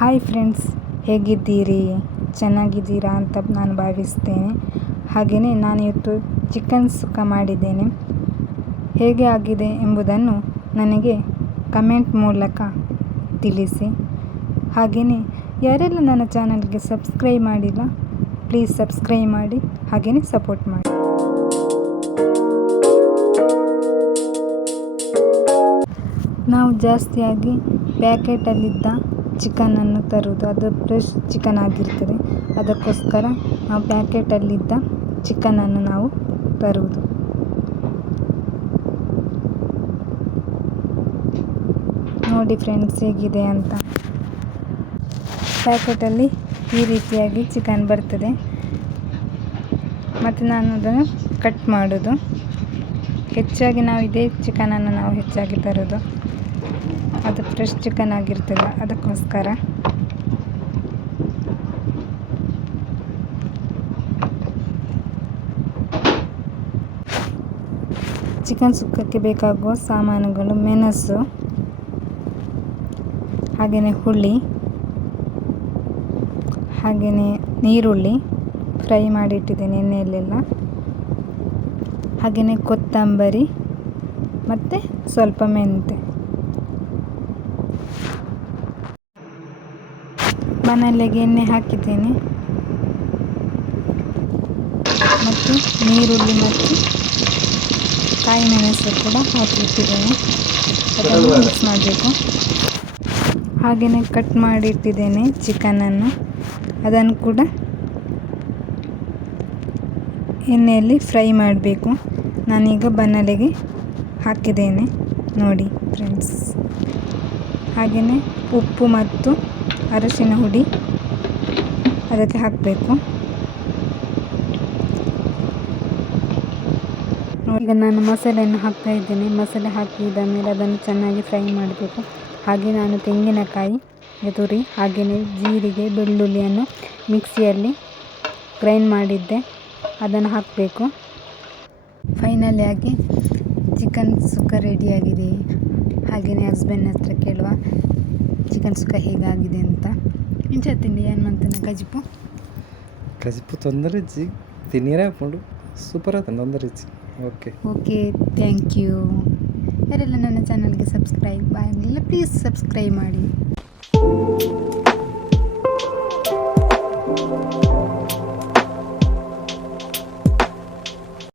Hi friends ಹೇಗಿದ್ದೀರಿ? ಚೆನ್ನಾಗಿದ್ದೀರಾ ಅಂತ ನಾನು ಭಾವಿಸ್ತೇನೆ. ಹಾಗೆಯೇ ನಾನು ಇವತ್ತು ಚಿಕನ್ ಸುಕ್ಕ ಮಾಡಿದ್ದೇನೆ. ಹೇಗೆ ಆಗಿದೆ ಎಂಬುದನ್ನು ನನಗೆ ಕಮೆಂಟ್ ಮೂಲಕ ತಿಳಿಸಿ. ಹಾಗೆಯೇ ಯಾರೆಲ್ಲ ನನ್ನ ಚಾನಲ್ಗೆ ಸಬ್ಸ್ಕ್ರೈಬ್ ಮಾಡಿಲ್ಲ ಪ್ಲೀಸ್ ಸಬ್ಸ್ಕ್ರೈಬ್ ಮಾಡಿ, ಹಾಗೆಯೇ ಸಪೋರ್ಟ್ ಮಾಡಿ. ನಾವು ಜಾಸ್ತಿಯಾಗಿ ಪ್ಯಾಕೆಟಲ್ಲಿದ್ದ ಚಿಕನನ್ನು ತರುವುದು. ಅದು ಫ್ರೆಶ್ ಚಿಕನ್ ಆಗಿರ್ತದೆ. ಅದಕ್ಕೋಸ್ಕರ ಆ ಪ್ಯಾಕೆಟಲ್ಲಿದ್ದ ಚಿಕನನ್ನು ನಾವು ತರುವುದು. ನೋಡಿ ಫ್ರೆಂಡ್ಸ್ ಹೇಗಿದೆ ಅಂತ. ಪ್ಯಾಕೆಟಲ್ಲಿ ಈ ರೀತಿಯಾಗಿ ಚಿಕನ್ ಬರ್ತದೆ. ಮತ್ತು ನಾನು ಅದನ್ನು ಕಟ್ ಮಾಡೋದು ಹೆಚ್ಚಾಗಿ ನಾವು ಇದೇ ಚಿಕನನ್ನು ನಾವು ಹೆಚ್ಚಾಗಿ ತರೋದು ಅದು ಫ್ರೆಶ್ ಚಿಕನ್ ಆಗಿರ್ತದೆ, ಅದಕ್ಕೋಸ್ಕರ. ಚಿಕನ್ ಸುಕ್ಕಕ್ಕೆ ಬೇಕಾಗುವ ಸಾಮಾನುಗಳು, ಮೆಣಸು ಹಾಗೆಯೇ ಹುಳಿ ಹಾಗೆಯೇ ನೀರುಳ್ಳಿ ಫ್ರೈ ಮಾಡಿಟ್ಟಿದ್ದೀನಿ ಎಣ್ಣೆಯಲ್ಲೆಲ್ಲ. ಹಾಗೆಯೇ ಕೊತ್ತಂಬರಿ ಮತ್ತು ಸ್ವಲ್ಪ ಮೆಂತೆ ಬಾಣಲೆಗೆ ಎಣ್ಣೆ ಹಾಕಿದ್ದೇನೆ. ಮತ್ತು ನೀರುಳ್ಳಿ ಮತ್ತು ಕಾಯಿ ಮೆಣಸು ಕೂಡ ಹಾಕಿಟ್ಟಿದ್ದೇನೆ. ಅದನ್ನು ಮಿಕ್ಸ್ ಮಾಡಬೇಕು. ಹಾಗೆಯೇ ಕಟ್ ಮಾಡಿಟ್ಟಿದ್ದೇನೆ ಚಿಕನನ್ನು. ಅದನ್ನು ಕೂಡ ಎಣ್ಣೆಯಲ್ಲಿ ಫ್ರೈ ಮಾಡಬೇಕು. ನಾನೀಗ ಬನ್ನಲೆಗೆ ಹಾಕಿದ್ದೇನೆ. ನೋಡಿ ಫ್ರೆಂಡ್ಸ್. ಹಾಗೆಯೇ ಉಪ್ಪು ಮತ್ತು ಅರಶಿನ ಹುಡಿ, ಅದಕ್ಕೆ ಹಾಕಬೇಕು. ಈಗ ನಾನು ಮಸಾಲೆಯನ್ನು ಹಾಕ್ತಾ ಇದ್ದೇನೆ. ಮಸಾಲೆ ಹಾಕಿದ ಮೇಲೆ ಅದನ್ನು ಚೆನ್ನಾಗಿ ಫ್ರೈ ಮಾಡಬೇಕು. ಹಾಗೆ ನಾನು ತೆಂಗಿನಕಾಯಿ, ಎದುರಿ, ಹಾಗೆಯೇ ಜೀರಿಗೆ, ಬೆಳ್ಳುಳ್ಳಿಯನ್ನು ಮಿಕ್ಸಿಯಲ್ಲಿ ಗ್ರೈಂಡ್ ಮಾಡಿದ್ದೆ. ಅದನ್ನು ಹಾಕಬೇಕು. ಫೈನಲಿ ಆಗಿ ಚಿಕನ್ ಸುಕ್ಕ ರೆಡಿಯಾಗಿದೆ ಹಾಗೆಯೇ ಹಸ್ಬೆಂಡ್ ಹತ್ರ ಕೇಳುವ. ಚಿಕನ್ ಸುಕ್ಕ ಹೇಗಾಗಿದೆ ಅಂತ. ಇಂಚ ತಿಂಡಿ ಏನು ಮಾಡ್ತಾನೆ ಕಜಿಪು ಕಜಿಪು ತೊಂದರೆ ಜಿ ತಿನ್ನೀರೇ ಹಾಕೊಂಡು ಸೂಪರ್ ಆಯ್ತು ತೊಂದರೆ ಜಿ ಓಕೆ ಓಕೆ ಥ್ಯಾಂಕ್ ಯು ಯಾರೆಲ್ಲ ನನ್ನ ಚಾನಲ್ಗೆ ಸಬ್ಸ್ಕ್ರೈಬ್ ಆಗಲಿಲ್ಲ ಪ್ಲೀಸ್ ಸಬ್ಸ್ಕ್ರೈಬ್ ಮಾಡಿ.